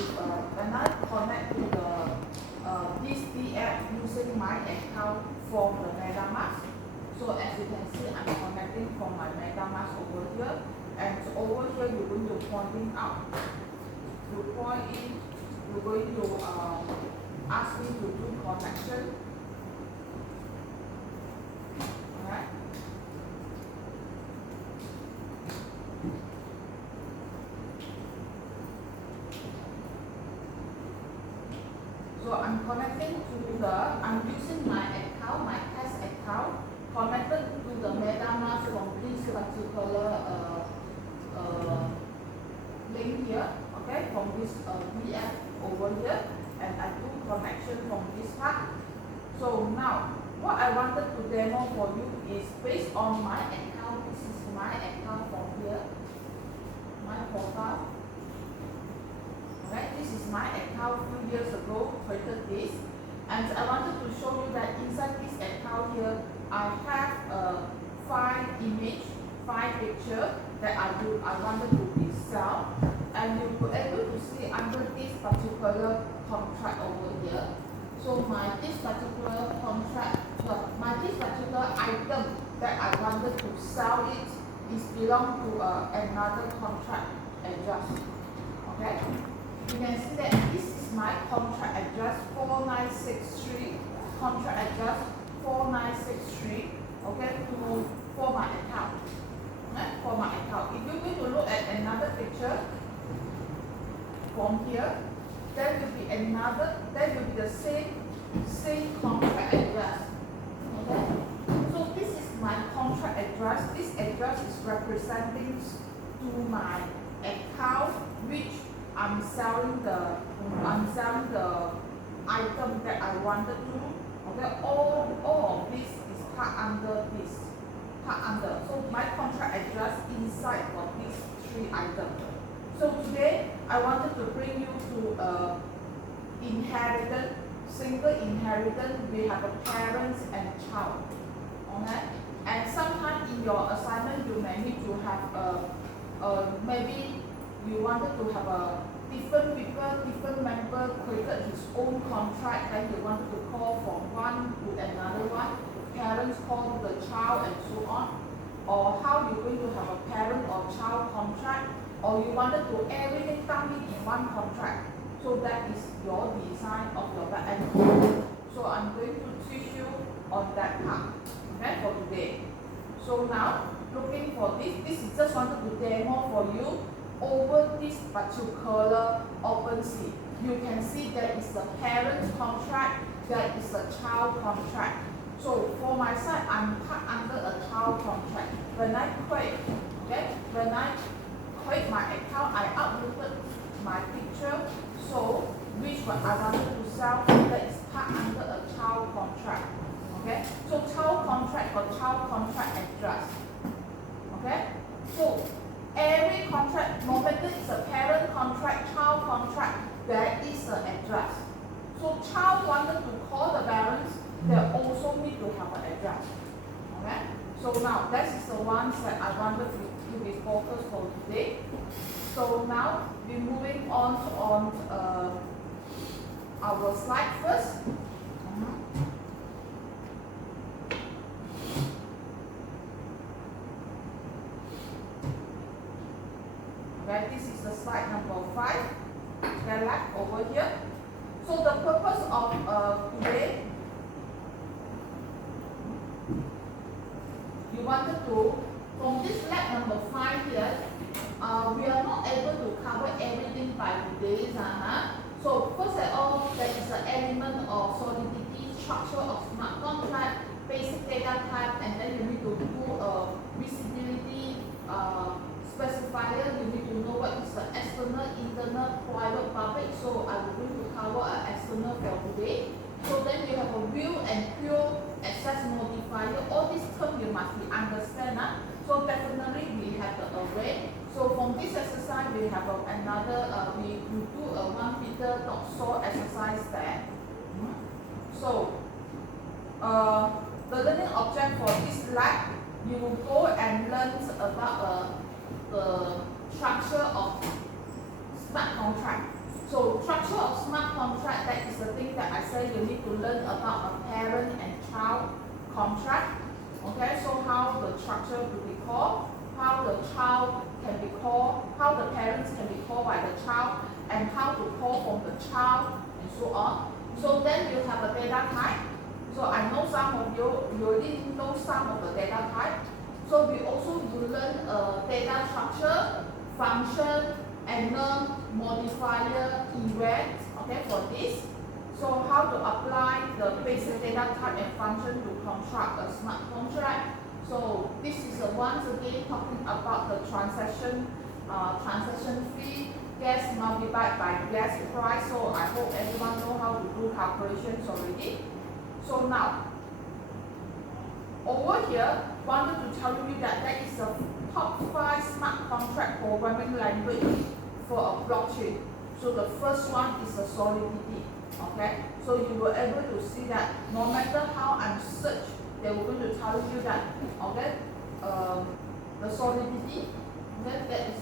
when I connect to the this DF using my account from the MetaMask. So as you can see, I'm connecting from my MetaMask over here, and over here you're going to pointing out. You point in, you're going to ask me to do connection. Alright. So I'm connecting to I'm using my account, my test account, connected to the MetaMask from this particular link here, okay, from this VF over here, and I do connection from this part. So now, what I wanted to demo for you is based on my account. This is my account from here, my profile. Right, this is my account few years ago, created this, and I wanted to show you that inside this account here, I have 5 image, 5 picture that I wanted to be sell, and you were able to see under this particular contract over here. So this particular contract, this particular item that I wanted to sell it is belong to another contract address. Okay. You can see that this is my contract address 4963, contract address 4963, okay, for my account. Okay, for my account. If you're going to look at another picture from here, there will be the same contract address. Okay? So this is my contract address. This address is representing to my account which I'm selling the item that I wanted to. Okay, all of this is part under this. So my contract address inside of these 3 items. So today I wanted to bring you to inheritance, single inheritance. We have a parents and child. Okay, and sometimes in your assignment you may need to have maybe you wanted to have a different people, different member created his own contract, then you wanted to call from one to another one, parents call the child and so on, or how you're going to have a parent or child contract, or you wanted to everything done in one contract. So that is your design of your back end. So I'm going to teach you on that part, okay, for today. So now, looking for this is just wanted to demo for you. Over this particular OpenSea, you can see there is a parent contract, there is a child contract. So for my side, I'm part under a child contract. When I create my account, I uploaded my picture. So which one I wanted to sell, that is part under a child contract. Okay, so child contract or child contract address. Okay, so every contract, no matter it's a parent contract, child contract, there is an address. So child wanted to call the parents, they also need to have an address. Okay? So now that is the ones that I wanted to be focused for today. So now we're moving on to our slide first. Okay, this is the slide number 5. Okay, left over here. So the purpose of today, you wanted to, from this lab number 5 here, we are not able to cover everything by today. So first of all, there is an element of solidity, structure of smart contract, basic data type, and then you need to do a visibility specifier. You need to know what is the external, internal, private, public. So I'm going to cover an external for today. So then you have a view and pure access modifier. All these terms you must be understand. So definitely we have the array. So from this exercise we have another we do a 1 meter dot sort exercise there. So the learning object for this lab, you will go and learn about the structure of smart contract. So structure of smart contract, that is the thing that I say you need to learn about a parent and child contract. Okay, so how the structure will be called, how the child can be called, how the parents can be called by the child, and how to call from the child, and so on. So then you have a data type. So I know some of you already know some of the data type. So we also will learn data structure, function, and learn modifier event, okay, for this. So how to apply the basic data type and function to construct a smart contract. So this is once again talking about the transaction fee, gas multiplied by gas price. So I hope everyone know how to do calculations already. So now, over here, wanted to tell you that there is a top 5 smart contract programming language for a blockchain. So the first one is the Solidity. Okay, so you were able to see that no matter how I'm search, they were going to tell you that, okay, the Solidity, okay, that is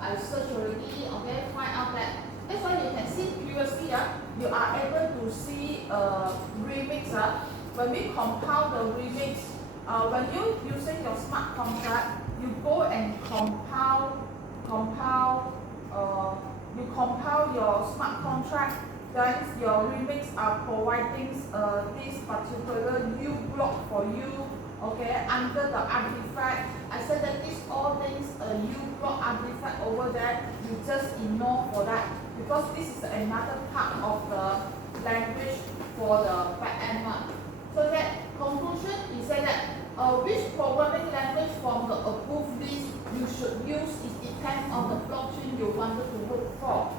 I search already, okay, find out that. That's why you can see previously, you are able to see remix. When we compile the remix, when you using your smart contract, you go and compile your smart contract. Then your remix are providing this particular new block for you, okay, under the artifact. I said that these all things a new block artifact over there, you just ignore for that, because this is another part of the language for the backend one. So that conclusion is that which programming language from the above list you should use, it depends on the blockchain you wanted to work for.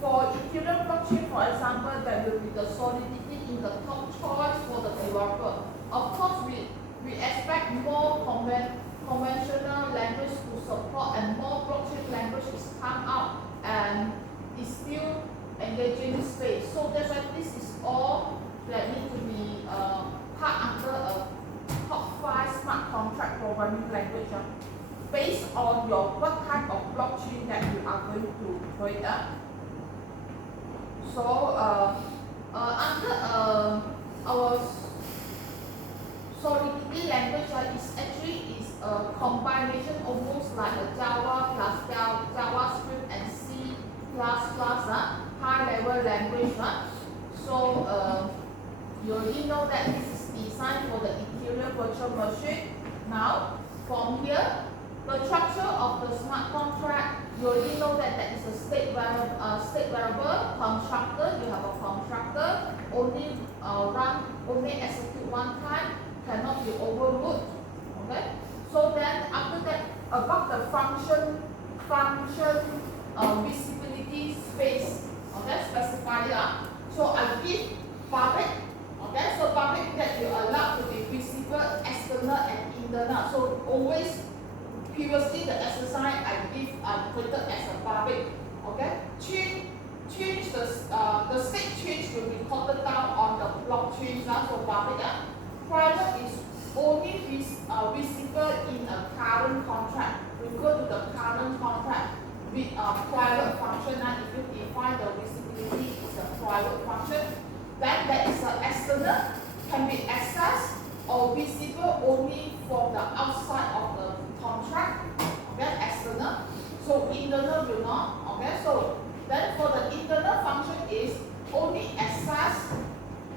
For Ethereum blockchain, for example, there will be the Solidity in the top choice for the developer. Of course, we expect more conventional language to support, and more blockchain languages come out and is still engaging space. So that's why this is all that need to be part under a top 5 smart contract programming language, based on your what type of blockchain that you are going to create. So under our Solidity language is actually a combination, almost like a Java plus JavaScript and C++, high level language. So you already know that this is designed for the Ethereum virtual machine. Now from here, the structure of the smart contract, you already know that there is a state variable, constructor. You have a constructor, only execute one time, cannot be overlooked. Okay. So then after that, about the function visibility space. Okay, specifier. So I give public. Okay, so public that you allow to be visible, external and internal. So always. Previously, the exercise I created as a public. Okay, change the state change will be recorded down on the blockchain. So public. Private is only visible in a current contract. We go to the current contract with a private function. If you define the visibility is a private function, then there is an external, can be accessed or visible only from the outside of the contract, okay, external. So internal will not, okay. So then for the internal function is only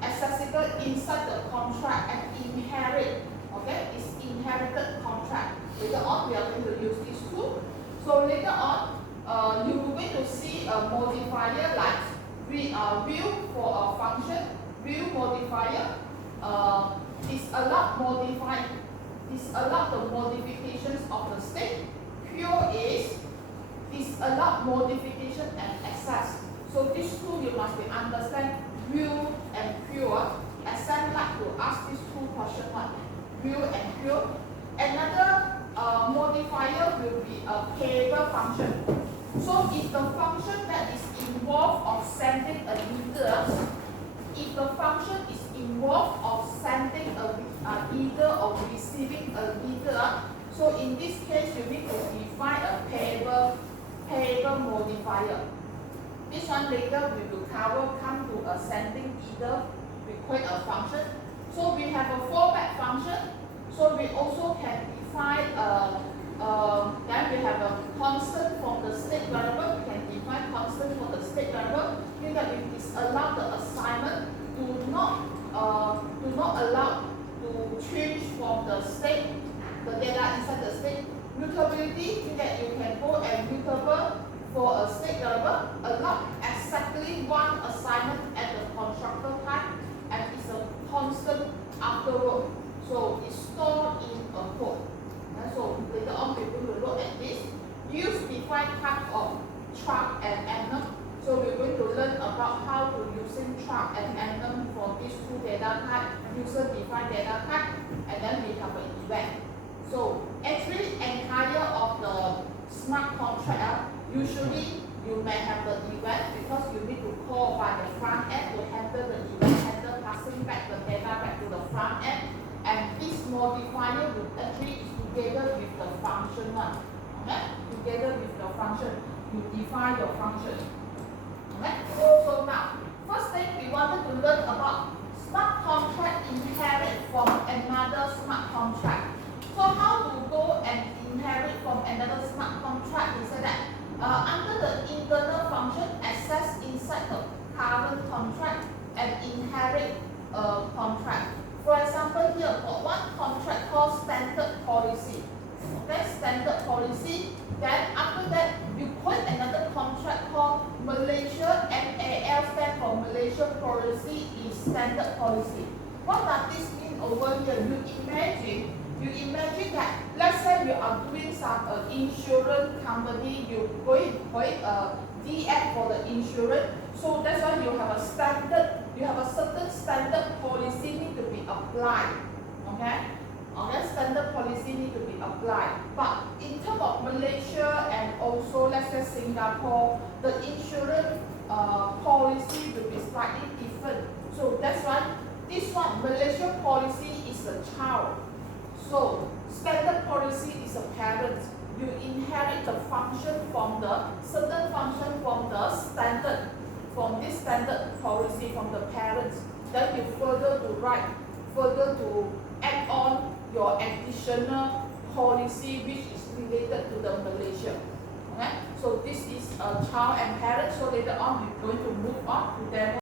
accessible inside the contract and inherit, okay, it's inherited contract. Later on we are going to use these two. So later on, you will going to see a modifier like view for a function, view modifier is allowed the modifications of the state. Pure is allowed modification and access. So these two you must be understand, view and pure. Exam like to ask these two questions, view and pure. Another modifier will be a payable function. So if the function that is involved of sending a leader, if the function is involved of sending a leader or receiving a leader, so in this case you need to define a payable modifier. This one later we will cover, come to ascending either, we create a function. So we have a fallback function. So we also can define then we have a constant from the state variable. We can define constant for the state variable. Means that we disallow the assignment, do not allow to change from the state, the data inside the state. Mutability means that you can go and mutable for a state variable, allow exactly one assignment at the constructor type, and it's a constant afterward. So it's stored in a code. So later on we're going to look at this. Use defined type of truck and enum. So we're going to learn about how to using truck and enum for these two data type, user defined data type, and then we have an event. So actually entire of the smart contract, usually you may have the event because you need to call by the front end to handle the event, handle passing back the data back to the front end. And this modifier will actually is together with the function one. Okay? Together with the function, you define your function. Okay? So now, first thing we wanted to learn about smart contract inherit from another smart contract. So how to go and inherit from another smart contract? We said that under the internal function, access inside the current contract and inherit a contract. For example, here got one contract called standard policy. Okay, standard policy. Then after that, you create another contract called Malaysia. MAL stand for Malaysia policy is standard policy. What does this mean over here? You imagine that, let's say you are doing some insurance company, you going to create a DF for the insurance. So that's why you have a standard, you have a certain standard policy need to be applied. Okay? Okay, standard policy need to be applied. But in terms of Malaysia and also let's say Singapore, the insurance policy will be slightly different. So that's why this one, Malaysia policy is a child. So standard policy is a parent. You inherit the function from the certain function from the standard, from this standard policy from the parents. Then you further to write, further to add on your additional policy which is related to the Malaysia. Okay? So this is a child and parent. So later on we're going to move on to demo.